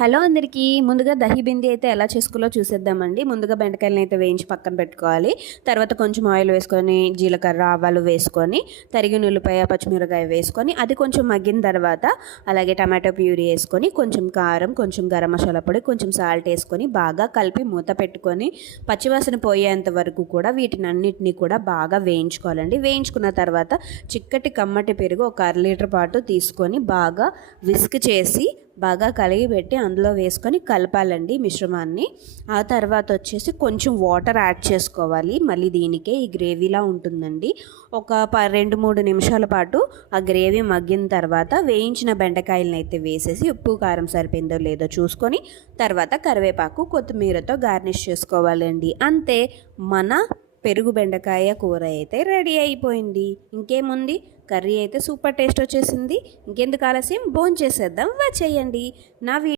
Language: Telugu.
హలో అందరికీ. ముందుగా దహి బింది అయితే ఎలా చేసుకోవాలో చూసేద్దామండి. ముందుగా బెండకాయలను అయితే వేయించి పక్కన పెట్టుకోవాలి. తర్వాత కొంచెం ఆయిల్ వేసుకొని, జీలకర్ర, ఆవాలు వేసుకొని, తరిగిన ఉల్లిపాయ, పచ్చిమిరపకాయ వేసుకొని, అది కొంచెం మగ్గిన తర్వాత అలాగే టమాటో ప్యూరీ వేసుకొని, కొంచెం కారం, కొంచెం గరం మసాలా పొడి, కొంచెం సాల్ట్ వేసుకొని బాగా కలిపి మూత పెట్టుకొని పచ్చివాసన పోయేంత వరకు కూడా వీటినన్నిటినీ కూడా బాగా వేయించుకోవాలండి. వేయించుకున్న తర్వాత చిక్కటి కమ్మటి పెరుగు ఒక 1/2 లీటర్ పాటు తీసుకొని బాగా విస్క్ చేసి బాగా కలిగి పెట్టి అందులో వేసుకొని కలపాలండి మిశ్రమాన్ని. ఆ తర్వాత వచ్చేసి కొంచెం వాటర్ యాడ్ చేసుకోవాలి. మళ్ళీ దీనికే ఈ గ్రేవీలా ఉంటుందండి. ఒక 2-3 నిమిషాల పాటు ఆ గ్రేవీ మగ్గిన తర్వాత వేయించిన బెండకాయలను అయితే వేసేసి ఉప్పు కారం సరిపోయిందో లేదో చూసుకొని తర్వాత కరివేపాకు కొత్తిమీరతో గార్నిష్ చేసుకోవాలండి. అంతే, మన పెరుగు బెండకాయ కూర అయితే రెడీ అయిపోయింది. ఇంకేముంది, కర్రీ అయితే సూపర్ టేస్ట్ వచ్చేసింది. ఇంకెందుకు ఆలస్యం, భోంచేసేద్దాం, వచ్చేయండి. నా